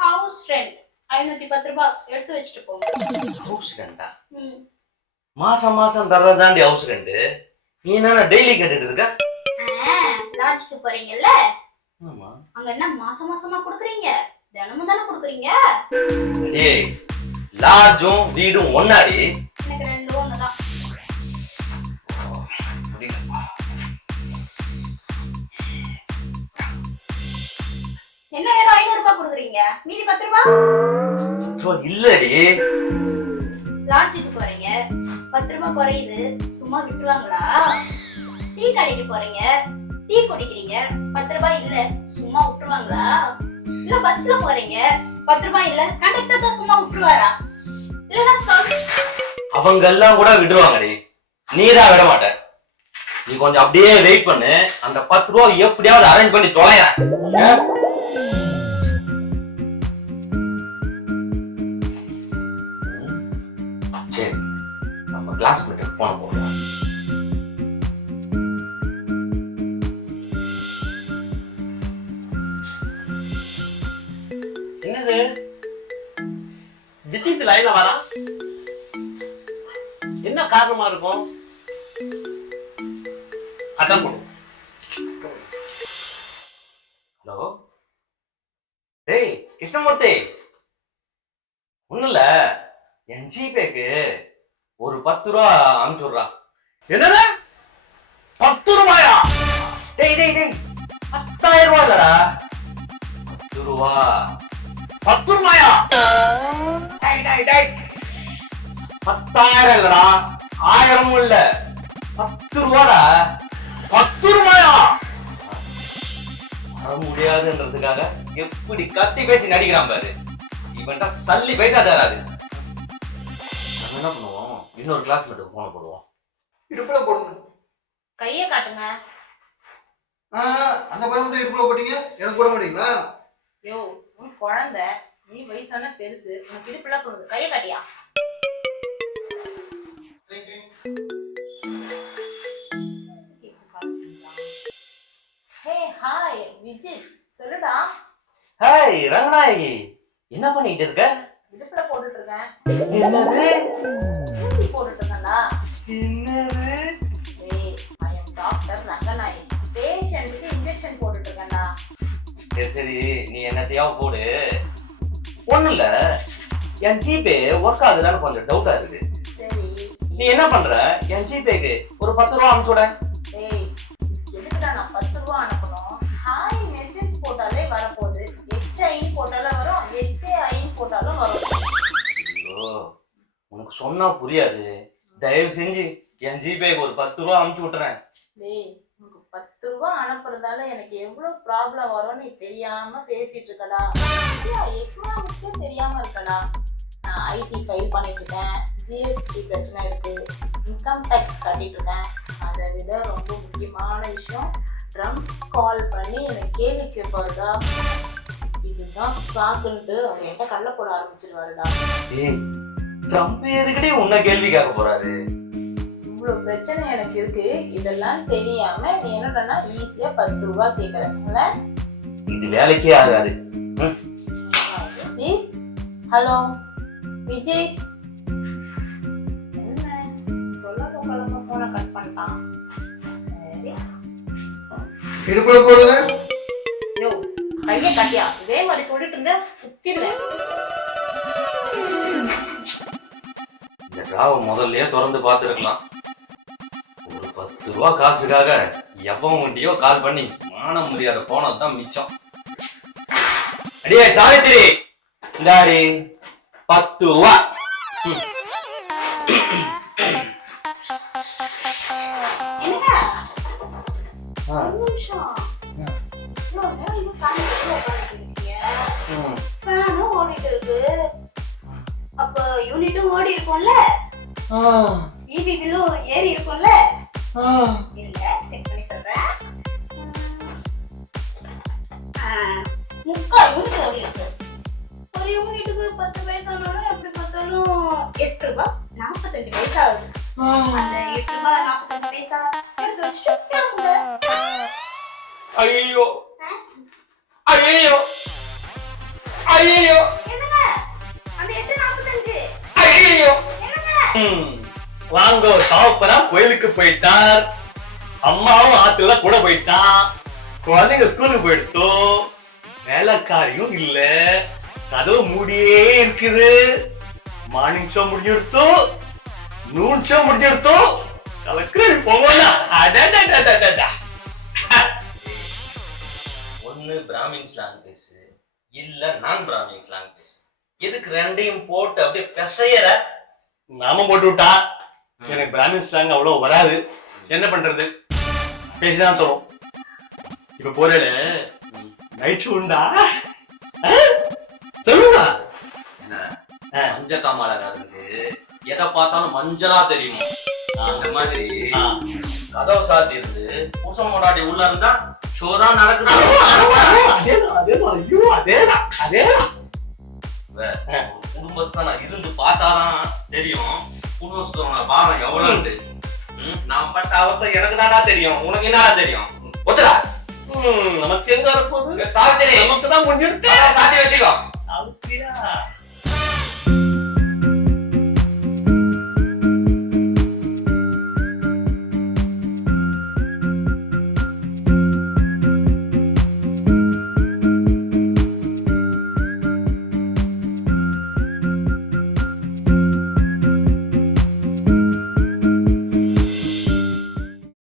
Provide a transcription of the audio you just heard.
House rent 510 ரூபாய் எடுத்து வச்சுட்டு போங்க. ஹவுஸ் ரெண்டா? மாசம் மாசம் தர்றதாண்டி ஹவுஸ் ரெண்ட். நீ என்ன டெய்லி கேட்டுட்டு இருக்க? லாட்ஜுக்கு போறீங்கல்ல? ஆமா. அங்க என்ன மாசம் மாசமா கொடுக்குறீங்க? தினமும் தானே கொடுக்குறீங்க? டேய், லாட்ஜும் வீடும் ஒண்ணாடி? எனக்கு ரெண்டும் ஒண்ணுதான். என்ன வெறும் 500 ரூபாய் கொடுக்குறீங்க? மீதி 10 ரூபாய்? இல்லடி. லாட்ஜுக்கு போறீங்க, 10 ரூபாய் குறையுது, சும்மா விட்டுருவாங்களா? டீ கடைக்கு போறீங்க, டீ குடிக்கிறீங்க, 10 ரூபாய் இல்ல, சும்மா விட்டுருவாங்களா? இல்ல பஸ்ல போறீங்க, 10 ரூபாய் இல்ல, கண்டக்டர் தான் சும்மா விட்டுருவாரா? இல்லனா சொல். அவங்க எல்லாம் கூட விடுவாங்கடி, நீதான் விட மாட்ட. நீ கொஞ்சம் அப்படியே வெயிட் பண்ணு, அந்த 10 ரூபாய் எப்படியாவது அரேஞ்ச் பண்ணி தொலையா. சரி, நம்ம கிளாஸ்மேட்டுக்கு போன் போடுவோம். என்னது விஜித் லைன்ல வரா? என்ன காரணமா இருக்கும்? அதான் போடு. ஹலோ, டேய் கிருஷ்ணமூர்த்தி, ஒண்ணும் இல்ல, என் ஜிபேக்கு ஒரு 10 ரூபா அனுப்பிச்சு விடுறா. என்னது 10 ரூபாயா? டேய் டேய் டேய், 10,000 ரூபா இல்லடா, 10 ரூபா. 10 ரூபாயா? டேய் டேய் டேய், 10,000 இல்லடா, 1000 இல்ல, 10 ரூபாடா. 10 ரூபாயா? வர முடியாதுன்றதுக்காக எப்படி கத்தி பேசி நடிக்கிறான் பாரு. இவன்டா சல்லி பைசா தராது. நம்ம என்ன பண்ணுவோம், இன்னொரு கிளாஸ்மேட்டுக்கு போன போடுவோம். இடுப்புல போடுங்க. கையை காட்டுங்க. அந்த பையன் மட்டும் இடுப்புல போட்டீங்க, எனக்கு போட மாட்டீங்களா? யோ, உன் குழந்தை, நீ வயசான பெருசு, உனக்கு இடுப்புல போடுங்க. கையை காட்டியா? ஹே ஹாய் விஜய், சொல்லுடா. ஹாய் ரங்கநாயகி, என்ன பண்ணிட்டு இருக்க? இடுப்புல போட்டுட்டு இருக்கேன். என்னது? ஊசி போட்டுட்டு இருக்கேன்டா. என்னது? ஏய், ஐ அம் டாக்டர் ரங்கநாயகி. பேஷண்ட்டுக்கு இன்ஜெக்ஷன் போட்டுட்டு இருக்கேன்டா. சரி சரி, நீ என்னத்தையாவது போடு. ஒண்ணும் இல்ல, என் ஜிபே ஒர்க் ஆகுதான்னு கொஞ்சம் டவுட்டா இருக்கு. சரி, நீ என்ன பண்ற, என் ஜிபேக்கு ஒரு 10 ரூபா அனுப்பிச்சு விட. ஏய், எதுக்குடா நான் 10 ரூபா அனுப்பணும்? ஹாய் மெசேஜ் போட்டாலே வரப்போகுது. HI போட்டாலும் வரும், HAI போட்டாலும் வரும். ஐயோ, உனக்கு சொன்னா புரியாது. தயவு செஞ்சு என் ஜிபேக்கு ஒரு 10 ரூபா அனுப்பிச்சு விட்டுறேன். டேய், உனக்கு 10 ரூபா அனுப்புறதால எனக்கு எவ்வளவு ப்ராப்ளம் வரும்னு நீ தெரியாம பேசிட்டு இருக்கடா. எக்கனாமிக்ஸே தெரியாம இருக்கடா. நான் ஐடி ஃபைல் பண்ணிட்டு இருக்கேன், ஜிஎஸ்டி பிரச்சனை இருக்கு, இன்கம் டேக்ஸ் கட்டிட்டு இருக்கேன். அதை விட ரொம்ப முக்கியமான விஷயம், ட்ரம்ப் கால் பண்ணி எனக்கு கேள்வி கேட்பாருடா. இதுதான் சாக்குன்ட்டு அவர் என்கிட்ட கல்ல போட ஆரம்பிச்சிருவாருடா. ஏய், ட்ரம்ப் எதுக்கிட்டே உன்னை கேள்வி கேட்க போறாரு? இவ்வளவு பிரச்சனை எனக்கு இருக்கு, இதெல்லாம் தெரியாம நீ என்னடா ஈஸியா 10 ரூபா கேக்குறேன்ல. இது வேலைக்கே ஆகாது. விஜய், ஹலோ விஜய். என்ன சொல்லாத குழம்பு போன கட் பண்ணிட்டான். சரி, இடுப்புல போடுங்க. யோ, கையை கட்டியா? இதே மாதிரி சொல்லிட்டு இருந்த குத்திடுவேன். இந்த ராவை முதல்லயே திறந்து பார்த்துருக்கலாம். ஒரு 10 ரூபா காசுக்காக எவன் வண்டியோ கால் பண்ணி மான முடியாத போனதுதான் மிச்சம். அடியே சாவித்திரி, இந்தாடி 10 ரூபா. என்னங்க? ஒரு நிமிஷம். இவ்வளவு நேரம் இது fan கீழ உட்கார்ந்துட்டு இருக்கீங்க. ஃபேனும் ஓடிட்டு இருக்கு. அப்ப யூனிட்டும் ஓடி இருக்கும்ல? ஈபி பில்லும் ஏறி இருக்கும்ல? இல்ல, செக் பண்ணி சொல்றேன். 3/4 யூனிட் ஓடி இருக்கு. ஒரு யூனிட்டுக்கு 10 பைசானாலும் எப்படி பார்த்தாலும் 8 ரூபாய் 45 பைசா ஆகுது. அந்த 8 ரூபாய் 45 பைசா எடுத்து வச்சுட்டு கிளம்புங்க. ஐயோ ஐயோ, ஐயோ என்னங்க அந்த 8:45 ஐயோ என்னங்க வாங்கோ சாப்பிடா கோயிலுக்கு போயிட்டார், அம்மாவும் ஆத்துல கூட போயிட்டான், குழந்தைங்க ஸ்கூலுக்கு போயிடுத்தோ, வேலைக்காரியும் இல்ல, கதவு மூடியே இருக்குது, மார்னிங் ஷோ முடிஞ்சிடுத்தோ, நூன் ஷோ முடிஞ்சிடுத்தோ, கலக்கு போங்கடா. அடடடடடடா. ஒன்னு பிராமின் ஸ்லாங் பேசு, இல்ல நான் பிராமின் ஸ்லாங் பேசு. எதுக்கு ரெண்டையும் போட்டு அப்படியே பெசையற? நாம போட்டு விட்டா எனக்கு பிராமின் ஸ்லாங் அவ்வளவு வராது, என்ன பண்றது, பேசிதான் தரும். இப்ப போறேல நைட் உண்டா சொல்லுங்க. மஞ்ச காமாளருக்கு எதை பார்த்தாலும் மஞ்சளா தெரியும். அந்த மாதிரி கதவு சாத்தி இருந்து புருஷன் முன்னாடி உள்ள இருந்தா ஷோதான் நடக்குது. குடும்பஸ்தான இருந்து பார்த்தாதான் தெரியும் குடும்பஸ்தோட பாரம் எவ்வளவு. நான் பட்ட அவசரம் எனக்கு தானா தெரியும், உனக்கு என்னடா தெரியும்? ஒத்துடா. நமக்கு எங்க வரப்போகுது, சாவித்திரி நமக்கு தான் முடிஞ்சிருச்சு. சாத்தி வச்சுக்கோ. சாவித்திரியா